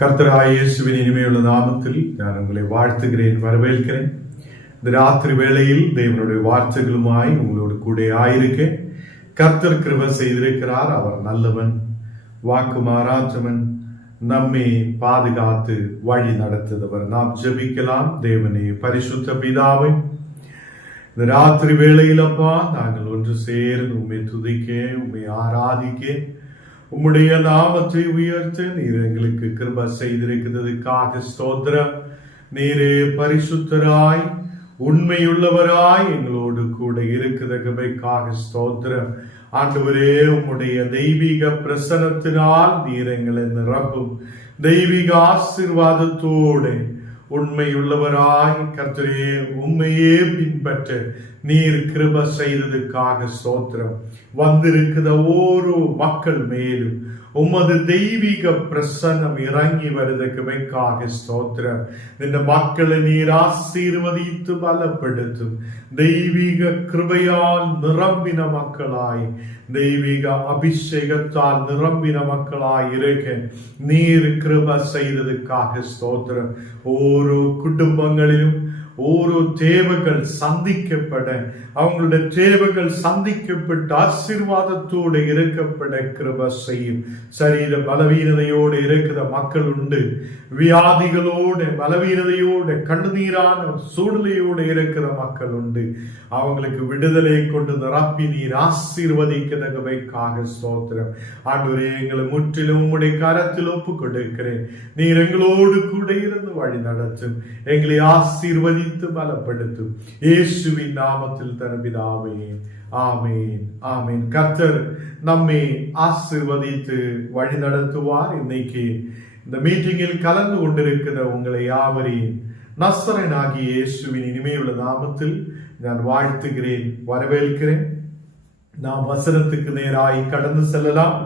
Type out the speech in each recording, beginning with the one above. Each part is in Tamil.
கர்த்தராகிய இயேசுவின் இனிமையுள்ள நாமத்தில் நான் உங்களை வாழ்த்துகிறேன், வரவேற்கிறேன். இந்த ராத்திரி வேளையில் தேவனுடைய வார்த்தைகளுமாய் உங்களோடு கூட ஆயிருக்க கர்த்தர் கிருபை செய்திருக்கிறார். அவர் நல்லவன், வாக்கு மாறாதவன், நம்மை பாதுகாத்து வழி நடத்துகிறவர். நாம் ஜெபிக்கலாம். தேவனே, பரிசுத்த பிதாவே, இந்த ராத்திரி வேளையில் அப்பா நாங்கள் ஒன்று சேர்ந்து உம்மை துதிக்க, உம்மை ஆராதிக்க, உம்முடைய நாமத்தை உயர்த்த நீர் எங்களுக்கு கிருபை செய்திருக்கிறதுக்காக ஸ்தோத்திரம். நீரே பரிசுத்தராய் உண்மையுள்ளவராய் எங்களோடு கூட இருக்கிற கிருபைக்காக ஸ்தோத்திரம். ஆண்டவரே, உம்முடைய தெய்வீக பிரசன்னத்தினால் நீர் எங்களை நிரப்பும். தெய்வீக ஆசீர்வாதத்தோடு உண்மையுள்ளவராய் கர்த்தரே உண்மையே பின்பற்ற நீர் கிருபை செய்ததுக்காக ஸ்தோத்திரம். வந்திருக்கிற ஒவ்வொரு மக்கள் மேலும் உமது தெய்வீக பிரசன்னம் இறங்கி வருத கிருபைக்காக ஸ்தோத்திரம். இந்த மக்களை நீர் ஆசீர்வதித்து பலப்படுத்தும். தெய்வீக கிருபையால் நிரம்பின மக்களாய், தெய்வீக அபிஷேகத்தால் நிரம்பின மக்களாய் இருக்க நீர் கிருபை செய்ததுக்காக ஸ்தோத்திரம். ஒவ்வொரு குடும்பங்களிலும் ஒரு தேவைகள் சந்திக்கப்பட, அவங்களுடைய தேவைகள் சந்திக்கப்பட்டு ஆசீர்வாதத்தோடு இருக்கப்பட கிருபை செய்யும். சரீர பலவீனதையோடு இருக்கிற மக்கள் உண்டு. வியாதிகளோடு பலவீனதையோடு கண்ணீரான சூழ்நிலையோடு இருக்கிற மக்கள் உண்டு. அவங்களுக்கு விடுதலை கொண்டு நிரப்பி நீர் ஆசீர்வதிக்கிறவைக்காக ஸ்தோத்திரம். ஆண்டவரே, எங்களை முற்றிலும் உம்முடைய கரத்தில் ஒப்பு கொடுக்கிறேன். நீர் எங்களோடு கூட இருந்து வழி நடத்தும், எங்களை ஆசீர்வதி பலப்படுத்தும். இயேசுவின் நாமத்தில் தரபிதாவே, ஆமேன், ஆமேன். கர்த்தர் நம்மை ஆசீர்வதித்து வழி நடத்துவார். இன்னைக்கு இந்த மீட்டிங்கில் கலந்து கொண்டிருக்கிற உங்களை யாவரையும் நசரேயனாகிய இயேசுவின் இனிமையுள்ள நாமத்தில் நான் வாழ்த்துகிறேன், வரவேற்கிறேன். நாம் வசனத்துக்கு நேராய் கடந்து செல்லலாம்.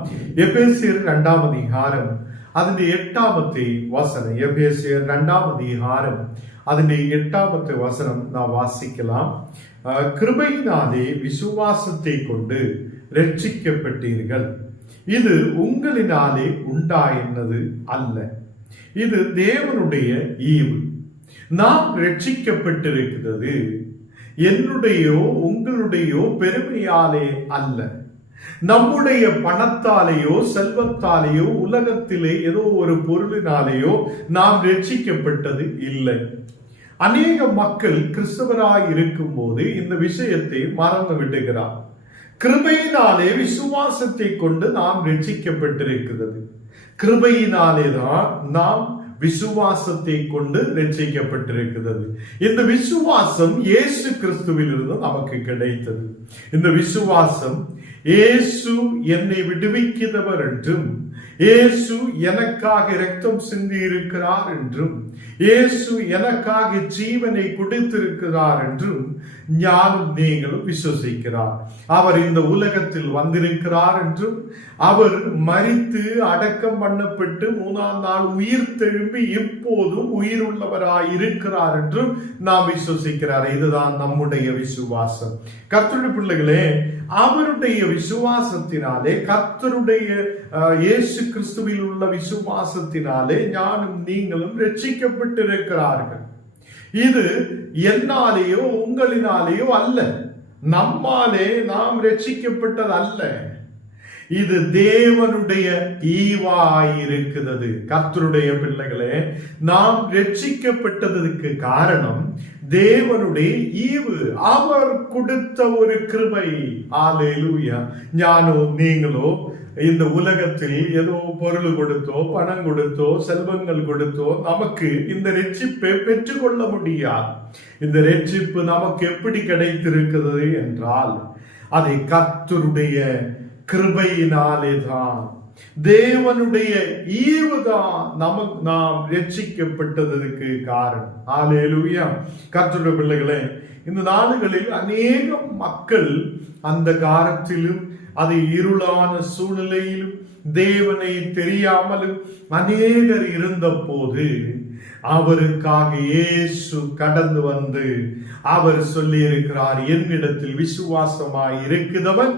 எபேசியர் 2ஆம் அதிகாரம் അതിന്റെ 8ാമത്തെ വസനം. എഫേസ്യർ 2ആം அதிகாரம் അതിന്റെ 8ാമത്തെ വസനം നാം വാസിக்கலாம். கிருபையினாலே விசுவாசத்தை கொண்டு ரட்சிக்கப்பட்டீர்கள், இது உங்களினாலே உண்டாயினது அல்ல, இது தேவனுடைய ஈவு. நாம் ரட்சிக்கப்பட்டிருக்கிறது என்னுடையோ உங்களுடையோ பெருமையாலே அல்ல, நம்முடைய பணத்தாலேயோ செல்வத்தாலேயோ உலகத்திலே ஏதோ ஒரு பொருளினாலேயோ நாம் ரட்சிக்கப்பட்டது இல்லை. அநேக மக்கள் கிறிஸ்தவராய் இருக்கும் போது இந்த விஷயத்தை மறந்து விடுகிறார். கிருபையினாலே விசுவாசத்தை கொண்டு நாம் ரட்சிக்கப்பட்டிருக்கிறது. கிருபையினாலே தான் நாம் விசுவாசத்தை கொண்டு ரட்சிக்கப்பட்டிருக்கிறது. இந்த விசுவாசம் இயேசு கிறிஸ்துவிலிருந்து நமக்கு கிடைத்தது. இந்த விசுவாசம் இயேசு என்னை விடுவிக்கிறவர் என்றும், இயேசு எனக்காக இரத்தம் சிந்தி இருக்கிறார் என்றும், இயேசு எனக்காக ஜீவனை கொடுத்திருக்கிறார் என்றும் ஞானும் நீங்களும் விசுவசிக்கிறார். அவர் இந்த உலகத்தில் வந்திருக்கிறார் என்றும், அவர் மரித்து அடக்கம் பண்ணப்பட்டு 3ஆம் நாள் உயிர் தெழும்பி இப்போதும் உயிர் உள்ளவராய் இருக்கிறார் என்றும் நாம் விசுவசிக்கிறார். இதுதான் நம்முடைய விசுவாசம். கர்த்தருடைய பிள்ளைகளே, அவருடைய விசுவாசத்தினாலே, கர்த்தருடைய இயேசு கிறிஸ்துவில் உள்ள விசுவாசத்தினாலே ஞானும் நீங்களும் ரட்சிக்கப்பட்டிருக்கிறார்கள். இது என்னாலேயோ உங்களினாலேயோ அல்ல, நம்மாலே நாம் ரட்சிக்கப்பட்டது அல்ல, இது தேவனுடைய ஈவாயிருக்கிறது. கர்த்தருடைய பிள்ளைகளே, நாம் ரட்சிக்கப்பட்டதற்கு காரணம் தேவனுடைய ஈவு, அவர் கொடுத்த ஒரு கிருபை. அல்லேலூயா. ஞானோ நீங்களோ இந்த உலகத்தில் ஏதோ பொருள் கொடுத்தோ பணம் கொடுத்தோ செல்வங்கள் கொடுத்தோ நமக்கு இந்த ரட்சிப்பை பெற்றுக்கொள்ள முடியாது. இந்த ரட்சிப்பு நமக்கு எப்படி கிடைத்திருக்கிறது என்றால் அதை கர்த்தருடைய கிருபையினாலே தான், தேவனுடைய ஈவுதான் நமக்கு நாம் ரட்சிக்கப்பட்டதற்கு காரணம். அல்லேலூயா. கர்த்தருடைய பிள்ளைகளே, இந்த நாடுகளில் அநேக மக்கள் அந்த காலத்திலும் அது இருளான சூழ்நிலையிலும் தேவனை தெரியாமலும் அநேகர் இருந்த போது அவருக்காக இயேசு கடந்து வந்து அவர் சொல்லி இருக்கிறார், என்னிடத்தில் விசுவாசமாய் இருக்கிறவன்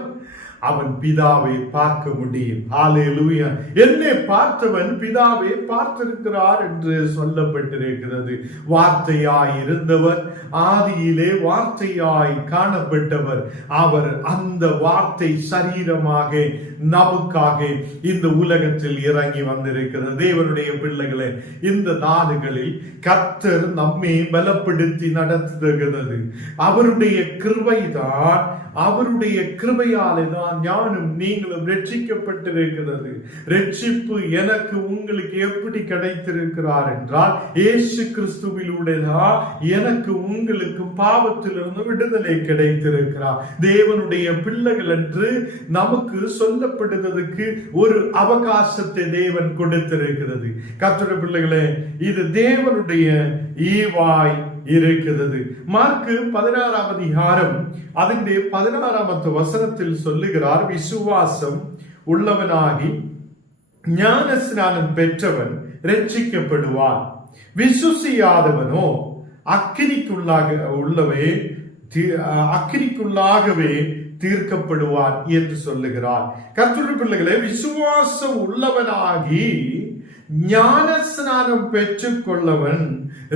அவன் பிதாவை பார்க்க முடியும். ஹல்லேலூயா. என்னை பார்த்தவன் பிதாவை பார்த்திருக்கிறார் என்று சொல்லப்பட்டிருக்கிறது. வார்த்தையாய் இருந்தவர், ஆதியிலே வார்த்தையாய் காணப்பட்டவர். அவர் அந்த வார்த்தை சரீரமாக நமக்காக இந்த உலகத்தில் இறங்கி வந்திருக்கிறது. தேவனுடைய பிள்ளைகளே, இந்த நாடுகளில் கர்த்தர் நம்மை பலப்படுத்தி நடத்துகிறது. அவருடைய கிருபைதான், அவருடைய கிருபையாலே தான் ஞானும் நீங்களும் ரட்சிக்கப்பட்டிருக்கிறது. ரட்சிப்பு எனக்கு உங்களுக்கு எப்படி கிடைத்திருக்கிறார் என்றால், இயேசு கிறிஸ்துவிலூടെ தான் எனக்கு உங்களுக்கு பாவத்திலிருந்து விடுதலை கிடைத்திருக்கிறார். தேவனுடைய பிள்ளைகள் என்று நமக்கு சொல்லப்படுவதற்கு ஒரு அவகாசத்தை தேவன் கொடுத்திருக்கிறது. கர்த்தருடைய பிள்ளைகளே, இது தேவனுடைய ஈவாய் இருக்கிறது. மார்க்கு 16ஆம் அதிகாரம் அதிலே 16ஆம் வசனத்தில் சொல்லுகிறார், விசுவாசம் உள்ளவனாகி ஞான ஸ்நானம் பெற்றவன் ரட்சிக்கப்படுவான், விசுவாசியாதவனோ அக்கினிக்குள்ளாகவே தீர்க்கப்படுவான் என்று சொல்லுகிறார். கர்த்தருடைய பிள்ளைகளே, விசுவாசம் உள்ளவனாகி ஞான ஸ்நானம் பெற்றுக் கொள்ளவன்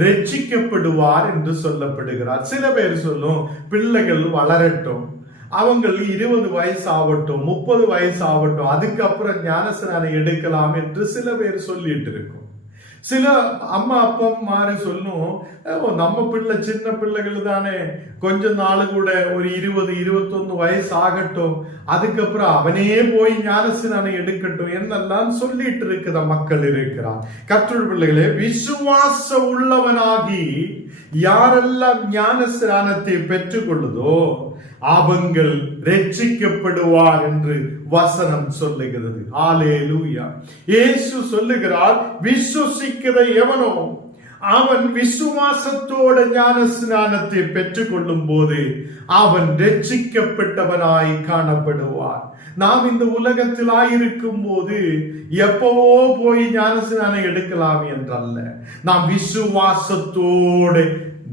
ரட்சிக்கப்படுவார் என்று சொல்லப்படுகிறார். சில பேர் சொல்லும், பிள்ளைகள் வளரட்டும், அவங்க 20 வயசு ஆகட்டும், 30 வயசு ஆகட்டும், அதுக்கப்புறம் ஞான ஸ்நானம் எடுக்கலாம் என்று சில பேர் சொல்லிட்டு இருக்கும். சில அம்மா அப்பா மாறி சொல்லும், நம்ம பிள்ளை சின்ன பிள்ளைகள் தானே, கொஞ்ச நாள் கூட ஒரு 20-21 வயசு ஆகட்டும், அதுக்கப்புறம் அவனே போய் ஞானஸ்நானம் எடுக்கட்டும் என்னெல்லாம் சொல்லிட்டு இருக்கிற மக்கள் இருக்கிறார். கர்த்தருடைய பிள்ளைகளே, விசுவாசம் உள்ளவனாகி யாரெல்லாம் ஞானஸ்நானத்தை பெற்றுக் கொள்ளுதோ அவங்கள் ரட்சிக்கப்படுவார் என்று வசனம் சொல்லுகிறது. ஹல்லேலூயா. இயேசு சொல்லுகிறார், விசுவாசிக்கிற எவனோ அவன் விசுவாசத்தோட ஞான ஸ்நானத்தை பெற்றுக் கொள்ளும் போது அவன் ரட்சிக்கப்பட்டவனாய் காணப்படுவார். நாம் இந்த உலகத்தில் ஆயிருக்கும் போது எப்பவோ போய் ஞான ஸ்நானம் எடுக்கலாம் என்றல்ல, நாம் விசுவாசத்தோடு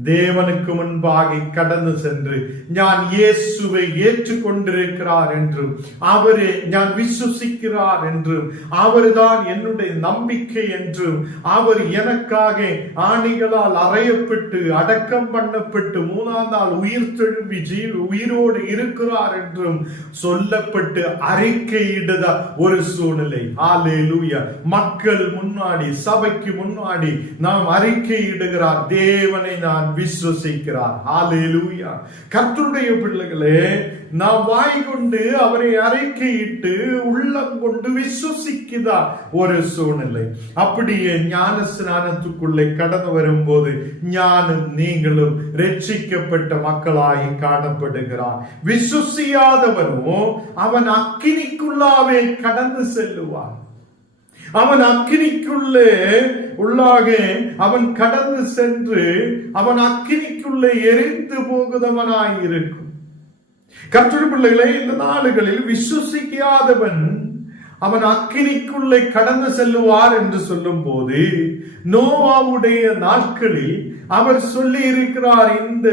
தேவனுக்கு முன்பாக கடந்து சென்று நான் இயேசுவை ஏற்றுக்கொண்டிருக்கிறார் என்றும், அவரே நான் விசுவாசிக்கிறார் என்றும், அவர்தான் என்னுடைய நம்பிக்கை என்றும், அவர் எனக்காக ஆணிகளால் அறையப்பட்டு அடக்கம் பண்ணப்பட்டு 3ஆம் நாள் உயிர் தெழும்பி உயிரோடு இருக்கிறார் என்றும் சொல்லப்பட்டு அறிக்கையிடுத ஒரு சூழ்நிலை. ஹல்லேலூயா. மக்கள் முன்னாடி, சபைக்கு முன்னாடி நாம் அறிக்கையிடுகிறார், தேவனை நான் விசுவாசிக்கிறார். ஹல்லேலூயா. கர்த்தருடைய பிள்ளைகளே, நாம் வாய் கொண்டு அவரை அறிக்கையிட்டு உள்ளம் கொண்டு விசுவாசிக்கிறதா ஒரு சூழ்நிலை. அப்படியே ஞான ஸ்நானத்துக்குள்ளே கடந்து வரும்போது ஞானம் நீங்களும் ரட்சிக்கப்பட்ட மக்களாய் காணப்படுகிறார். விசுவாசியாதவனோ அவன் அக்கினிக்குள்ளாவே கடந்து செல்லுவான். அவன் அக்கினிக்குள்ளே உள்ளாக அவன் கடந்து சென்று அவன் அக்கினிக்குள்ளே எரிந்து போகுதவனாய் இருக்கும். கர்த்தருடைய பிள்ளைகளே, இந்த நாடுகளில் விசுவாசிக்காதவன் அவன் அக்கினிக்குள்ளே கடந்து செல்லுவார் என்று சொல்லும் போது, நோவாவுடைய நாட்களில் அவர் சொல்லி இருக்கிறார், இந்த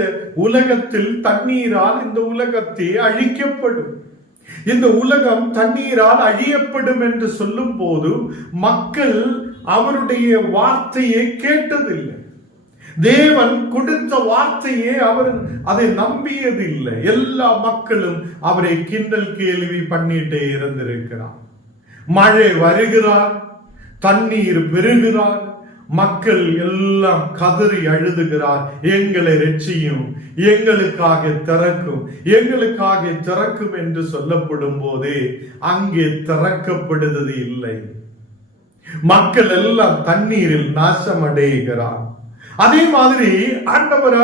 உலகத்தில் தண்ணீரால் இந்த உலகத்தை அழிக்கப்படும், இந்த உலகம் தண்ணீரால் அழியப்படும் என்று சொல்லும் போது மக்கள் அவருடைய வார்த்தையை கேட்டதில்லை. தேவன் கொடுத்த வார்த்தையே அவர் அதை நம்பியதில்லை. எல்லா மக்களும் அவரை கிண்டல் கேள்வி பண்ணிட்டே இருந்திருக்கிறார். மழை வருகிறார், தண்ணீர் பெருகிறார், மக்கள் எல்லாம் கதறி அழுதுகிறார், எங்களை ரட்சியும், எங்களுக்காக திறக்கும், எங்களுக்காக திறக்கும் என்று சொல்லப்படும் போது அங்கே திறக்கப்படுவது இல்லை. மக்கள் எல்லாம் தண்ணீரில் நாசமடைகிறார். அதே மாதிரி ஆண்டவர்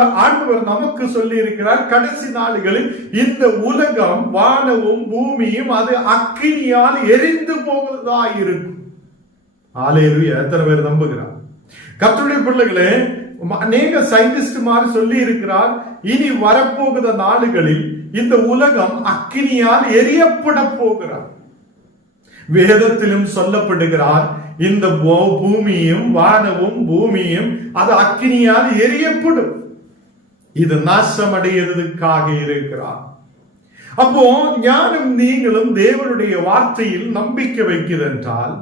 நமக்கு சொல்லி இருக்கிறார், கடைசி நாடுகளில் இந்த உலகம் வானமும் பூமியும் அது அக்கினியால் எரிந்து போவதா இருக்கும். ஹல்லேலூயா. எத்தனை பேர் நம்புகிறார்? கர்த்தருடைய பிள்ளைகளே, அநேக சயின்டிஸ்ட் மாதிரி சொல்லி இருக்கிறார், இனி வரப்போகிற நாடுகளில் இந்த உலகம் அக்கினியால் எரியப்பட போகிறார். வேதத்திலும் சொல்லப்படுகிறார், இந்த பூமியும் வானமும் பூமியும் அது அக்கினியால் எரியப்படும். இது நாசமடைவதற்காக இருக்கிறார். அப்போ ஞானம் நீங்களும் தேவனுடைய வார்த்தையில் நம்பிக்கை வைக்கிறென்றால்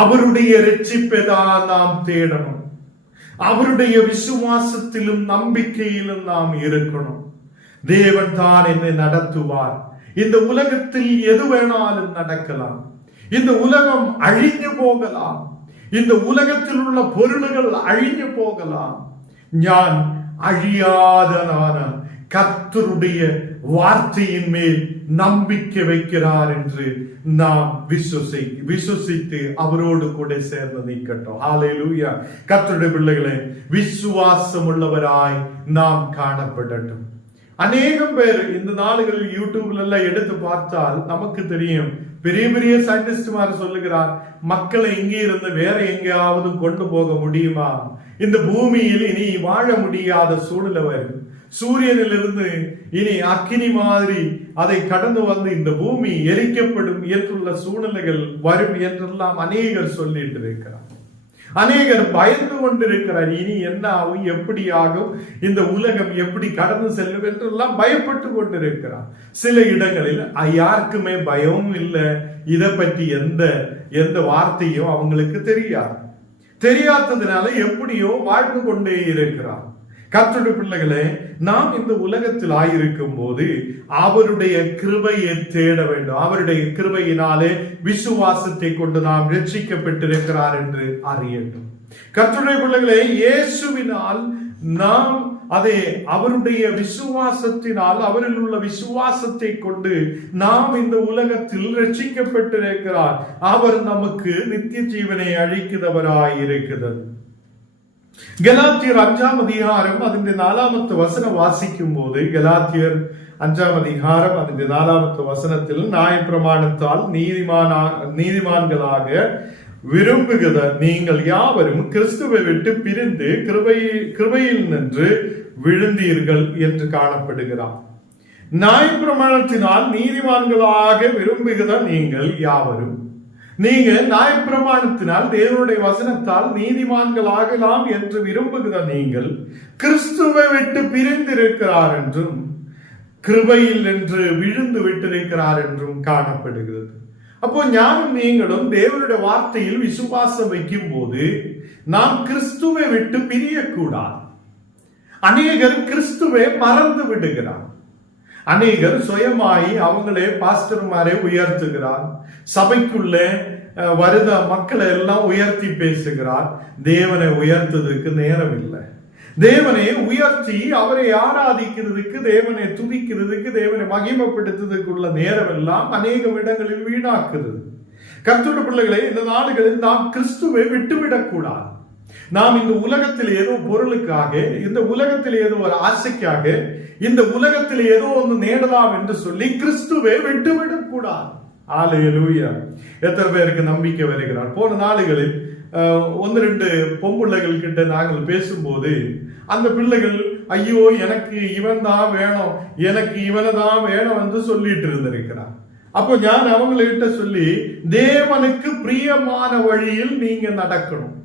அவருடைய ரட்சிப்பை தான் நாம் தேடணும். அவருடைய விசுவாசத்திலும் நம்பிக்கையிலும் நாம் இருக்கணும். தேவன் தான் என்னை நடத்துவார். இந்த உலகத்தில் எது வேணாலும் நடக்கலாம். இந்த உலகம் அழிஞ்சு போகலாம். இந்த உலகத்தில் உள்ள பொருள்கள் அழிஞ்சு போகலாம். ஞான் அழியாதனான கர்த்தருடைய வார்த்தையின் மேல் நம்பிக்கை வைக்கிறார் என்று நாம் விசுவசித்து அவரோடு கூட சேர்ந்து நிற்கட்டும். ஹல்லேலூயா. கர்த்தருடைய பிள்ளைகளே, விசுவாசம் உள்ளவராய் நாம் காணப்படட்டும். அநேகம் பேர் இந்த நாடுகளில் யூடியூப்ல எல்லாம் எடுத்து பார்த்தால் நமக்கு தெரியும், பெரிய பெரிய சயின்டிஸ்ட் சொல்லுகிறார், மக்களை இங்கே இருந்து வேற எங்கேயாவது கொண்டு போக முடியுமா? இந்த பூமியில் இனி வாழ முடியாத சூழ்நிலை வரும். சூரியனிலிருந்து இனி அக்கினி மாதிரி அதை கடந்து வந்து இந்த பூமி எரிக்கப்படும் என்றுள்ள சூழ்நிலைகள் வரும் என்றெல்லாம் அநேகர் சொல்லிட்டு இருக்கிறார். அநேகர் பயந்து கொண்டிருக்கிறார். இனி என்ன ஆகும், எப்படி ஆகும், இந்த உலகம் எப்படி கடந்து செல்லும் என்றெல்லாம் பயப்பட்டு கொண்டிருக்கிறார். சில இடங்களில் யாருக்குமே பயமும் இல்லை. இதை பற்றி எந்த வார்த்தையும் அவங்களுக்கு தெரியாததுனால எப்படியோ வாழ்ந்து கொண்டே இருக்கிறார். கர்த்தருடைய பிள்ளைகளே, நாம் இந்த உலகத்தில் ஆயிருக்கும் போது அவருடைய கிருபையை தேட வேண்டும். அவருடைய கிருபையினாலே விசுவாசத்தை கொண்டு நாம் ரட்சிக்கப்பட்டிருக்கிறார் என்று அறியட்டும். கர்த்தருடைய பிள்ளைகளே, இயேசுவினால் நாம் அவருடைய விசுவாசத்தினால், அவரில் உள்ள விசுவாசத்தை கொண்டு நாம் இந்த உலகத்தில் ரட்சிக்கப்பட்டிருக்கிறார். அவர் நமக்கு நித்திய ஜீவனை அளிக்கிறவராய் இருக்கிறது. கலாத்தியர் 5ஆம் அதிகாரம் അതിന്റെ 4ാമത്തെ വചനം വാസിക്കും போது, கலாத்தியர் 5ஆம் அதிகாரம் അതിന്റെ 4ാമത്തെ வசனத்தில், நியாயப்பிரமாணத்தால் நீதிமான்களாக விரும்புகிற நீங்கள் யாவரும் கிறிஸ்துவை விட்டு பிரிந்து கிருபையில் நின்று விழுந்தீர்கள் என்று காணப்படுகிறார். நியாயப்பிரமாணத்தினால் நீதிமான்களாக விரும்புகிற நீங்கள் யாவரும், நீங்க நியாயப்பிரமாணத்தினால் தேவனுடைய வசனத்தால் நீதிமான்கள் ஆகலாம் என்று விரும்புகிற நீங்கள் கிறிஸ்துவை விட்டு பிரிந்திருக்கிறார் என்றும் கிருபையில் என்று விழுந்து விட்டிருக்கிறார் என்றும் காணப்படுகிறது. அப்போ ஞானம் நீங்களும் தேவனுடைய வார்த்தையில் விசுவாசம் வைக்கும் போது நாம் கிறிஸ்துவை விட்டு பிரியக்கூடாது. அநேகர் கிறிஸ்துவை மறந்து விடுகிறார். அநேகர் சுயமாயி அவங்களே பாஸ்டர்மாரே உயர்த்துகிறார். சபைக்குள்ளே வருத மக்களை எல்லாம் உயர்த்தி பேசுகிறார். தேவனை உயர்த்ததுக்கு நேரம் இல்லை. தேவனை உயர்த்தி அவரை ஆராதிக்கிறதுக்கு, தேவனை துதிக்கிறதுக்கு, தேவனை மகிமைப்படுத்துவதற்குள்ள நேரம் எல்லாம் அநேக இடங்களில் வீணாக்குது. கர்த்தருடைய பிள்ளைகளை, இந்த நாடுகளில் நாம் கிறிஸ்துவை விட்டுவிடக்கூடாது. நாம் இந்த உலகத்தில் ஏதோ பொருளுக்காக, இந்த உலகத்தில் ஏதோ ஒரு ஆசைக்காக, இந்த உலகத்தில் ஏதோ ஒன்று நேடலாம் என்று சொல்லி கிறிஸ்துவை விட்டுவிடக் கூடாது. ஹல்லேலூயா. எத்தனை பேருக்கு நம்பிக்கை வருகிறார்? போன நாளுகளில் 1-2 பொம்புள்ளைகள் கிட்ட நாங்கள் பேசும்போது அந்த பிள்ளைகள், ஐயோ எனக்கு இவன் தான் வேணும், எனக்கு இவனை தான் வேணும் என்று சொல்லிட்டு இருந்திருக்கிறார். அப்போ நான் அவங்கள்கிட்ட சொல்லி, தேவனுக்கு பிரியமான வழியில் நீங்க நடக்கணும்.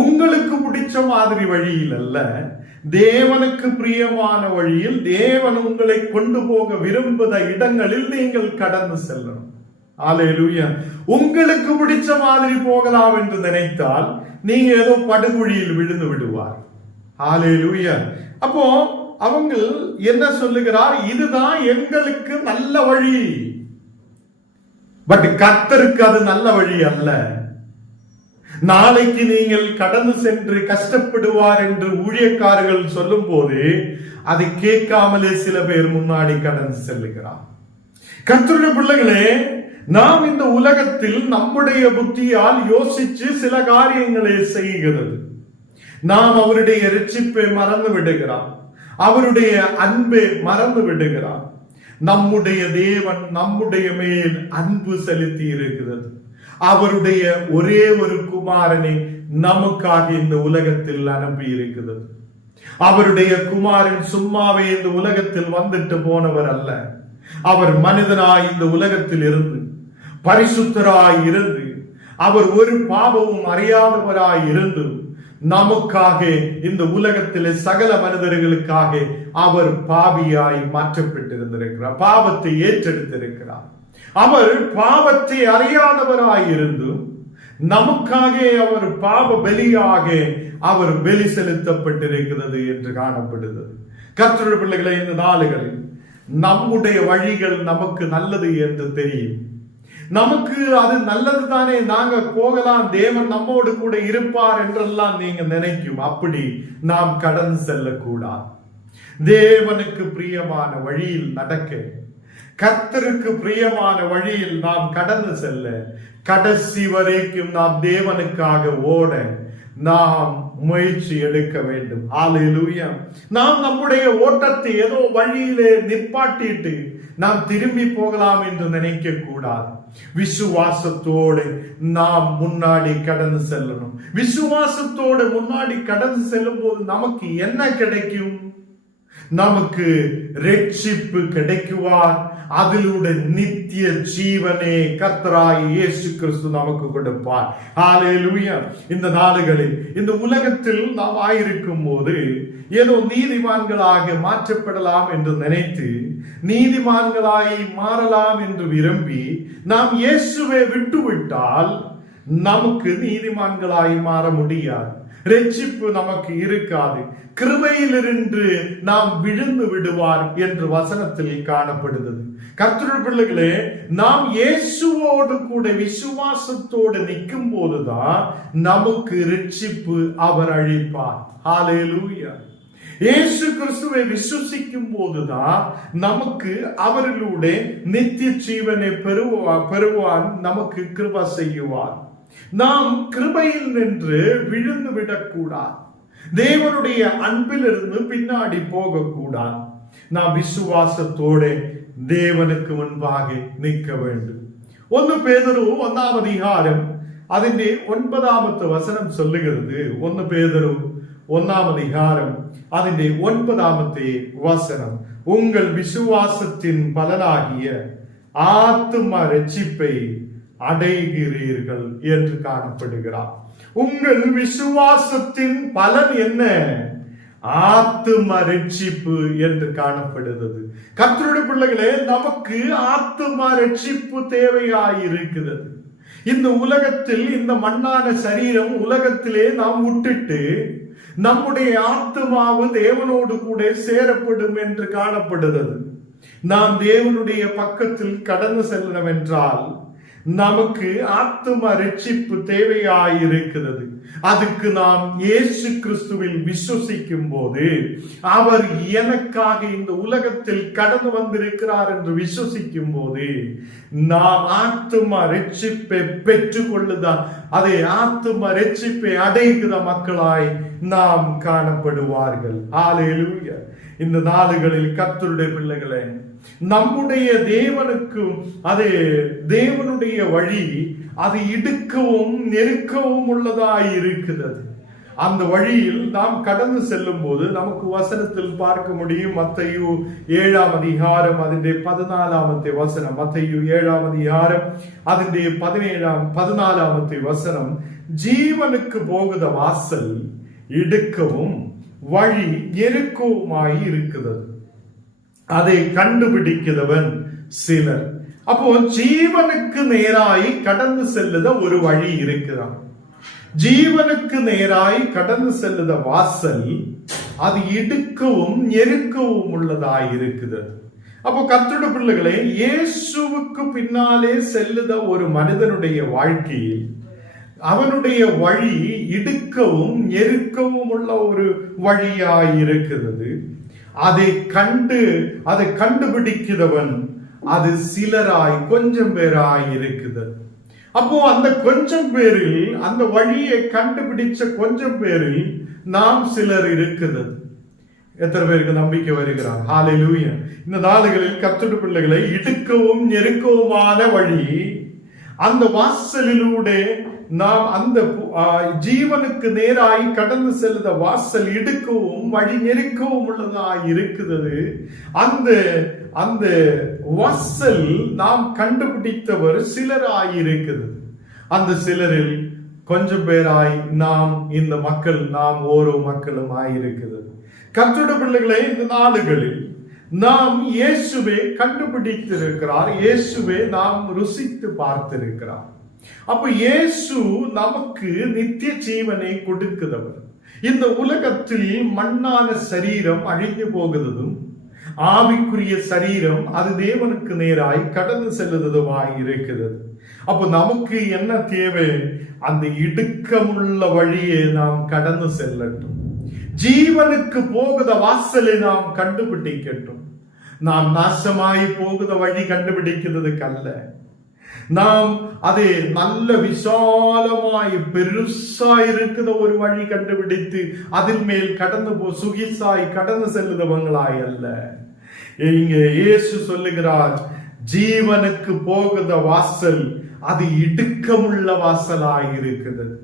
உங்களுக்கு பிடிச்ச மாதிரி வழியில் அல்ல, தேவனுக்கு பிரியமான வழியில், தேவன் உங்களை கொண்டு போக விரும்புத இடங்களில் நீங்கள் கடந்து செல்லணும். ஹல்லேலூயா. உங்களுக்கு பிடிச்ச மாதிரி போகலாம் என்று நினைத்தால் நீங்க ஏதோ படுகுழியில் விழுந்து விடுவார். ஹல்லேலூயா. அப்போ அவங்க என்ன சொல்லுகிறார்? இதுதான் எங்களுக்கு நல்ல வழி. பட் கர்த்தருக்கு அது நல்ல வழி அல்ல. நாளைக்கு நீங்கள் கடந்து சென்று கஷ்டப்படுவார் என்று ஊழியக்காரர்கள் சொல்லும் போது அதை கேட்காமலே சில பேர் முன்னாடி கடந்து செல்லுகிறார். கர்த்தருடைய பிள்ளைகளே, நாம் இந்த உலகத்தில் நம்முடைய புத்தியால் யோசிச்சு சில காரியங்களை செய்கிறது. நாம் அவருடைய ரட்சிப்பை மறந்து விடுகிறோம். அவருடைய அன்பை மறந்து விடுகிறோம். நம்முடைய தேவன் நம்முடைய மேல் அன்பு செலுத்தி இருக்கிறது. அவருடைய ஒரே ஒரு குமாரனை நமக்காக இந்த உலகத்தில் அனுப்பி இருக்கிறது. அவருடைய குமாரன் சும்மாவே இந்த உலகத்தில் வந்துட்டு போனவர் அல்ல. அவர் மனிதனாய் இந்த உலகத்தில் இருந்து, பரிசுத்தராய் இருந்து, அவர் ஒரு பாவமும் அறியாதவராய் இருந்து, நமக்காக, இந்த உலகத்திலே சகல மனிதர்களுக்காக அவர் பாவியாய் மாற்றப்பட்டிருந்திருக்கிறார். பாவத்தை ஏற்றெடுத்திருக்கிறார். அவர் பாவத்தை அறியாதவராயிருந்தும் நமக்காக அவர் பாவ பலியாக அவர் பலி செலுத்தப்பட்டிருக்கிறது என்று காணப்படுகிறது. கர்த்தருடைய பிள்ளைகளை, இந்த நாளுகளில் நம்முடைய வழிகள் நமக்கு நல்லது என்று தெரியும். நமக்கு அது நல்லது தானே, நாங்க போகலாம், தேவன் நம்மோடு கூட இருப்பார் என்றெல்லாம் நீங்க நினைக்கும். அப்படி நாம் கடந்து செல்லக்கூடாது. தேவனுக்கு பிரியமான வழியில் நடக்க, கர்த்தருக்கு பிரியமான வழியில் நாம் கடந்து செல்ல, கடைசி வரைக்கும் நாம் தேவனுக்காக ஓட நாம் முயற்சி எடுக்க வேண்டும். ஹல்லேலூயா. நாம் நம்முடைய ஓட்டத்தை ஏதோ வழியிலே நிப்பாட்டிட்டு நாம் திரும்பி போகலாம் என்று நினைக்க கூடாது. விசுவாசத்தோடு நாம் முன்னாடி கடந்து செல்லணும். விசுவாசத்தோடு முன்னாடி கடந்து செல்லும் போது நமக்கு என்ன கிடைக்கும்? நமக்கு ரட்சிப்பு கிடைக்குவார். அதிலூടെ நித்திய ஜீவனே கர்த்தராகிய இயேசு கிறிஸ்து நமக்கு கொடுப்பார். ஹல்லேலூயா. இந்த நாடுகளில், இந்த உலகத்தில் நாம் ஆயிருக்கும் போது ஏதோ நீதிமான்களாக மாற்றப்படலாம் என்று நினைத்து, நீதிமான்களாய் மாறலாம் என்று விரும்பி நாம் இயேசுவை விட்டுவிட்டால் நமக்கு நீதிமான்களாய் மாற முடியாது. ரட்சிப்பு நமக்கு இருக்காது. கிருபையிலிருந்து நாம் விழுந்து விடுவார் என்று வசனத்தில் காணப்படுகிறது. கர்த்தருடைய பிள்ளைகளே, நாம் இயேசுவோடு கூட விசுவாசத்தோடு நிற்கும் போதுதான் நமக்கு ரட்சிப்பு அவர் அளிப்பார். ஹல்லேலூயா. இயேசு கிறிஸ்துவை விசுவசிக்கும் போதுதான் நமக்கு அவரிலூടെ நித்திய ஜீவனை பெறுவான், நமக்கு கிருபை செய்வார். நாம் கிருபையில் நின்று விழுந்து விடக்கூடாது. தேவனுடைய அன்பிலிருந்து பின்னாடி போகக்கூடாது. நாம் விசுவாசத்தோடு தேவனுக்கு முன்பாக நிற்க வேண்டும். 1 பேதுரு 1 அதிகாரம் അതിന്റെ 9ാമത്തെ വചനം சொல்லுகிறது. 1 பேதுரு 1 அதிகாரம் അതിന്റെ 9ാമത്തെ வசனம், உங்கள் விசுவாசத்தின் பலனாகிய ஆத்தும ரட்சிப்பை அடைகிறீர்கள் என்று காணப்படுகிறார். உங்கள் விசுவாசத்தின் பலன் என்ன? ஆத்தும ரட்சிப்பு என்று காணப்படுகிறது. கர்த்தருடைய பிள்ளைகளே, நமக்கு ஆத்தும ரட்சிப்பு தேவையாயிருக்கிறது. இந்த உலகத்தில், இந்த மண்ணான சரீரம் உலகத்திலே நாம் விட்டுட்டு நம்முடைய ஆத்துமாவு தேவனோடு கூட சேரப்படும் என்று காணப்படுகிறது. நாம் தேவனுடைய பக்கத்தில் கடந்து செல்லணும் என்றால் நமக்கு ஆத்தும ரட்சிப்பு தேவையாயிருக்கிறது. அதுக்கு நாம் இயேசு கிறிஸ்துவில் விசுவசிக்கும் போது, அவர் எனக்காக இந்த உலகத்தில் கடந்து வந்திருக்கிறார் என்று விசுவசிக்கும் போது நாம் ஆத்தும ரட்சிப்பை பெற்றுக் கொள்ளுதான், அதை ஆத்தும ரட்சிப்பை அடைகிற மக்களாய் நாம் காணப்படுவார்கள். ஹல்லேலூயா. இந்த நாடுகளில் கர்த்தருடைய பிள்ளைகளே, நம்முடைய தேவனுக்கும் அது தேவனுடைய வழி அது இடுக்கவும் நெருக்கவும் உள்ளதாய் இருக்கிறது. அந்த வழியில் நாம் கடந்து செல்லும் போது நமக்கு வசனத்தில் பார்க்க முடியும். மத்தேயு 7 அதிகாரம் അതിന്റെ 14ാമത്തെ വചനം, മത്തയു 7 அதிகாரம் അതിന്റെ 14ാമത്തെ வசனம், ஜீவனுக்கு போகுத வாசல் இடுக்கவும் வழி நெருக்கவுமாய் இருக்கிறது, அதை கண்டுபிடிக்கிறவன் சிலர். அப்போ ஜீவனுக்கு நேராய் கடந்து செல்லுத ஒரு வழி இருக்கிறான். ஜீவனுக்கு நேராய் கடந்து செல்லுத வாசல் அது இடுக்கவும் நெருக்கவும் உள்ளதாய் இருக்குது. அப்போ கர்த்தருடைய பிள்ளைகளே, இயேசுவுக்கு பின்னாலே செல்லுத ஒரு மனிதனுடைய வாழ்க்கையில் அவனுடைய வழி இடுக்கவும் நெருக்கவும் உள்ள ஒரு வழியாய் இருக்கிறது. அதை கண்டுபிடிக்கிறவன் அது சிலராய் கொஞ்சம் பேராய் இருக்குது. அப்போ அந்த கொஞ்சம் பேரில், அந்த வழியை கண்டுபிடிச்ச கொஞ்சம் பேரில் நாம் சிலர் இருக்குது. எத்தனை பேருக்கு நம்பிக்கை வருகிறார்? ஹல்லேலூயா. இந்த நாடுகளில் கர்த்தருடைய பிள்ளைகளை, இடுக்கவும் நெருக்கவுமான வழி, அந்த வாசலிலூടെ நாம் அந்த ஜீவனுக்கு நேராய் கடந்து செல்லுத வாசல் இடுக்கவும் வழி நெருக்கவும் உள்ளதாய் இருக்கிறது. அந்த வாசல் நாம் கண்டுபிடித்தவர் சிலராயிருக்கிறது. அந்த சிலரில் கொஞ்சம் பேராய் நாம் இந்த மக்கள், நாம் ஓரோ மக்களும் ஆயிருக்கிறது. கர்த்தருடைய பிள்ளைகளே, இந்த நாடுகளில் நாம் இயேசுவே கண்டுபிடித்திருக்கிறார், இயேசுவே நாம் ருசித்து பார்த்திருக்கிறார். அப்ப இயேசு நமக்கு நித்திய ஜீவனை கொடுக்கிறவர். இந்த உலகத்தில் மண்ணான சரீரம் அழிந்து போகிறதும், ஆவிக்குரிய சரீரம் அது தேவனுக்கு நேராய் கடந்து செல்லுவதுமாய் இருக்கிறது. அப்போ நமக்கு என்ன தேவை? அந்த இடுக்கமுள்ள வழியை நாம் கடந்து செல்லட்டும். ஜீவனுக்கு போகுத வாசலை நாம் கண்டுபிடிக்கட்டும். நாம் நாசமாய் போகுத வழி கண்டுபிடிக்கிறதுக்கு அல்ல, நாம் அதே நல்ல விசாலமாய் பெருசா இருக்கிற ஒரு வழி கண்டுபிடித்து அதில் மேல் கடந்து சுகிசாய் கடந்து செல்லுதவங்களாய் அல்ல. இங்கே இயேசு சொல்லுகிறார், ஜீவனுக்கு போகுத வாசல் அது இடுக்கமுள்ள வாசலாய் இருக்கிறது.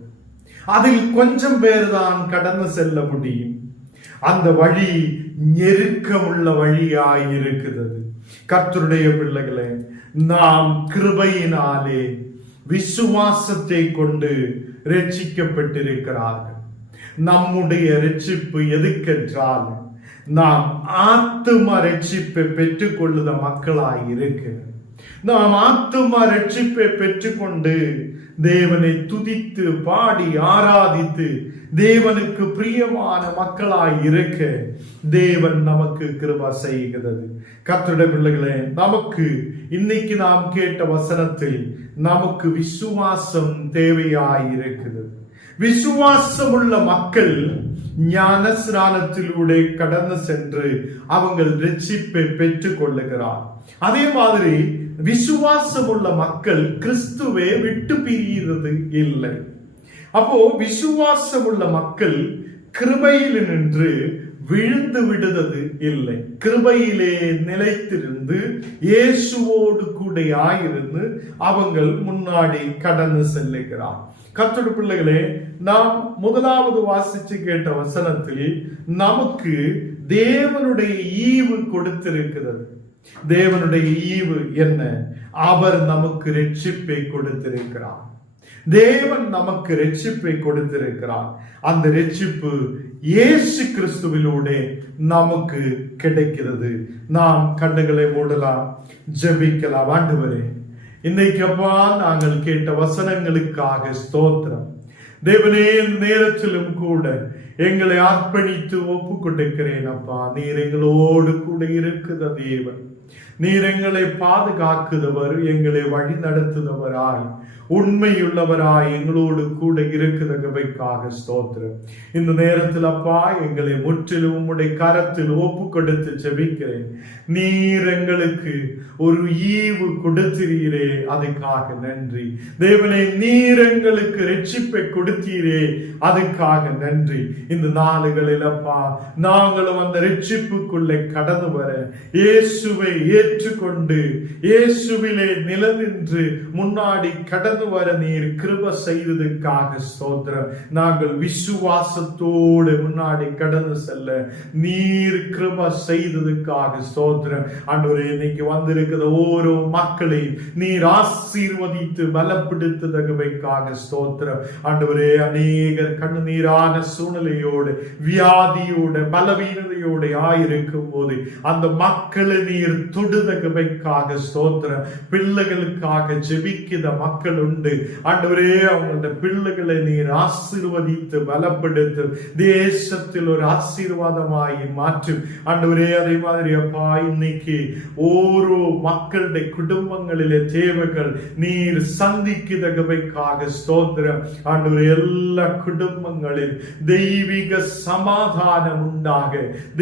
அதில் கொஞ்சம் பேர் தான் கடந்து செல்ல முடியும். அந்த வழி நெருக்கமுள்ள வழியாய் இருக்கிறது. கர்த்தருடைய பிள்ளைகளே, நாம் கிருபையினாலே விசுவாசத்தை கொண்டு ரட்சிக்கப்பட்டிருக்கிறார்கள். நம்முடைய ரட்சிப்பு எதுக்கென்றால் நாம் ஆத்தும ரட்சிப்பை பெற்றுக் கொள்ளுத மக்களாய் இருக்கு. நாம் ஆத்தும ரட்சிப்பை பெற்றுக்கொண்டு தேவனை துதித்து பாடி ஆராதித்து தேவனுக்கு பிரியமான மக்களாய் இருக்க தேவன் நமக்கு கிருபை செய்கிறது. கர்த்தருடைய பிள்ளைகளே, நமக்கு இன்னைக்கு நாம் கேட்ட வசனத்தில் நமக்கு விசுவாசம் தேவையாய் இருக்கிறது. விசுவாசம் உள்ள மக்கள் ஞான ஸ்நானத்திலூടെ கடந்து சென்று அவங்கள் ரட்சிப்பை பெற்றுக் கொள்ளுகிறார். அதே மாதிரி விசுவாசம் உள்ள மக்கள் கிறிஸ்துவை விட்டு பிரிகிறது இல்லை. அப்போ விசுவாசம் உள்ள மக்கள் கிருபையில் நின்று விழுந்து விடுவது இல்லை. கிருபையிலே நிலைத்திருந்து இயேசுவோடு கூட ஆயிருந்து அவங்கள் முன்னாடி கடந்து செல்லுகிறார். கர்த்தருடைய பிள்ளைகளே, நாம் முதலாவது வாசிச்சு கேட்ட வசனத்தில் நமக்கு தேவனுடைய ஈவு கொடுத்திருக்கிறது. தேவனுடைய ஈவு என்ன? அவர் நமக்கு ரட்சிப்பை கொடுத்திருக்கிறார். தேவன் நமக்கு ரட்சிப்பை கொடுத்திருக்கிறார். அந்த ரட்சிப்பு இயேசு கிறிஸ்துவிலூടെ நமக்கு கிடைக்கிறது. நாம் கண்ணுகளை மூடலாம், ஜெபிக்கலாம். ஆண்டவரே, இன்னைக்கு அப்பா நாங்கள் கேட்ட வசனங்களுக்காக ஸ்தோத்திரம். தேவனே, இந்த நேரத்திலும் கூட எங்களை அர்ப்பணித்து ஒப்பு கொடுக்கிறேன் அப்பா. நீர் எங்களோடு கூட இருக்கிற தேவன், நீர் எங்களை பாதுகாக்குதவர், எங்களை வழி நடத்துதவராய் உண்மையுள்ளவராய் எங்களோடு கூட இருக்கிறதுக்காக ஸ்தோத்திரம். இந்த நேரத்தில் அப்பா எங்களை முற்றிலும் உம்முடைய கரத்தில் ஒப்பு கொடுத்து ஜெபிக்கிறேன். நீர் எங்களுக்கு ஒரு ஈவு கொடுத்தீரே, அதுக்காக நன்றி. தேவனே, நீர் எங்களுக்கு ரட்சிப்பை கொடுத்தீரே, அதுக்காக நன்றி. இந்த நாளுகளில் அப்பா நாங்களும் அந்த ரட்சிப்புக்குள்ளே கடந்து வர இயேசுவை ஏற்றுக்கொண்டு இயேசுவிலே நிலநின்று முன்னாடி கடந்து வர நீர் கிருபை செய்ததுக்காக ஸ்தோத்திரம். நாங்கள் விசுவாசத்தோடு முன்னாடி கடந்து செல்ல நீர் கிருபை செய்ததுக்காக ஸ்தோத்திரம். ஆண்டவரே, இன்னைக்கு வந்திருக்கிற ஓரோ மக்களையும் நீர் ஆசீர்வதித்து பலப்படுத்துவதற்காக ஸ்தோத்திரம். ஆண்டவரே, அநேகர் கண்ணீரான சூழ்நிலையோடு வியாதியோடு பலவீனதையோடு ஆயிருக்கும் போது அந்த மக்களை நீர் தொடுதற்காக ஸ்தோத்திரம். பிள்ளைகளுக்காக ஜெபிக்கிற மக்கள் உண்டு. ஆண்டவரே, அவங்களுடைய பிள்ளைகளை நீர் ஆசீர்வதித்து பலப்படுத்தும். தேசத்தில் ஒரு ஆசீர்வாதமாய் மாற்றும். ஆண்டவரே, அதே மாதிரி அப்பா இன்னைக்கு ஓரோ மக்களுடைய குடும்பங்களிலே தேவைகள் நீர் சந்திக்கிறதுக்காக ஸ்தோத்திரம். ஆண்டவரே, எல்லா குடும்பங்களில் தெய்வீக சமாதானம் உண்டாக,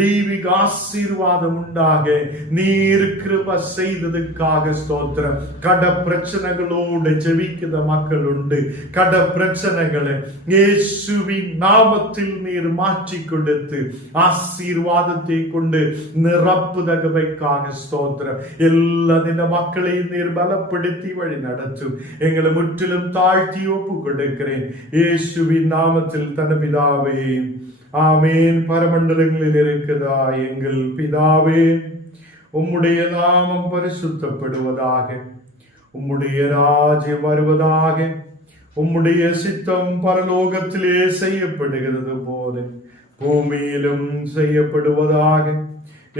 தெய்வீக ஆசீர்வாதம் உண்டாக நீர் கிருபை செய்ததுக்காக ஸ்தோத்திரம். கட பிரச்சனைகளோடு ஜெபிக்கிற மக்கள் உண்டு. கட பிரச்சனைகளை இயேசுவின் நாமத்தில் நீர் மாற்றி கொடுத்து ஆசீர்வாதத்தை கொண்டு நிரப்புதற்காக ஸ்தோத்திரம். எல்லா தின மக்களையும் நீர் பலப்படுத்தி வழி நடத்தும். எங்களை முற்றிலும் தாழ்த்தி ஒப்பு கொடுக்கிறேன் இயேசுவின் நாமத்தில் தன் பிதாவே, ஆமேன். பரமண்டலங்களில் இருக்கிறதா எங்கள் பிதாவே, உம்முடைய நாமம் பரிசுத்தப்படுவதாக, உம்முடைய ராஜ்யம் வருவதாக, உம்முடைய சித்தம் பரலோகத்திலே செய்யப்படுகிறது போல பூமியிலும் செய்யப்படுவதாக.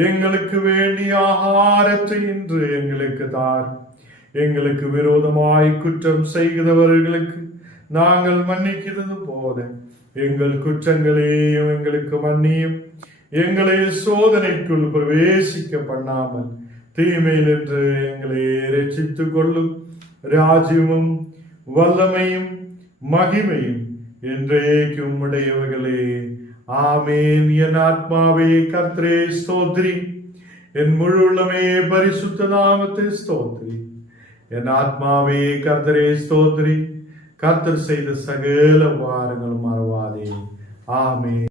எங்களுக்கு வேண்டிய ஆகாரத்தை இன்று எங்களுக்கு தார். எங்களுக்கு விரோதமாய் குற்றம் செய்கிறவர்களுக்கு நாங்கள் மன்னிக்கிறது போல எங்கள் குற்றங்களையும் எங்களுக்கு மன்னியும். எங்களை சோதனைக்குள் பிரவேசிக்க பண்ணாமல் தீமையிலின்று எங்களை ரட்சித்துக் கொள்ளும். ராஜ்யமும் வல்லமையும் மகிமையும் என்றைக்கு உம்முடையவர்களே. ஆமேன். என் ஆத்மாவே கர்த்தரே ஸ்தோத்திரி, என் முழு உள்ளமே பரிசுத்த நாமத்தை ஸ்தோத்திரி. என் ஆத்மாவே கர்த்தரே ஸ்தோத்திரி, கர்த்தர் செய்த சகல உபகாரங்களும் மறவாதே. ஆமென்.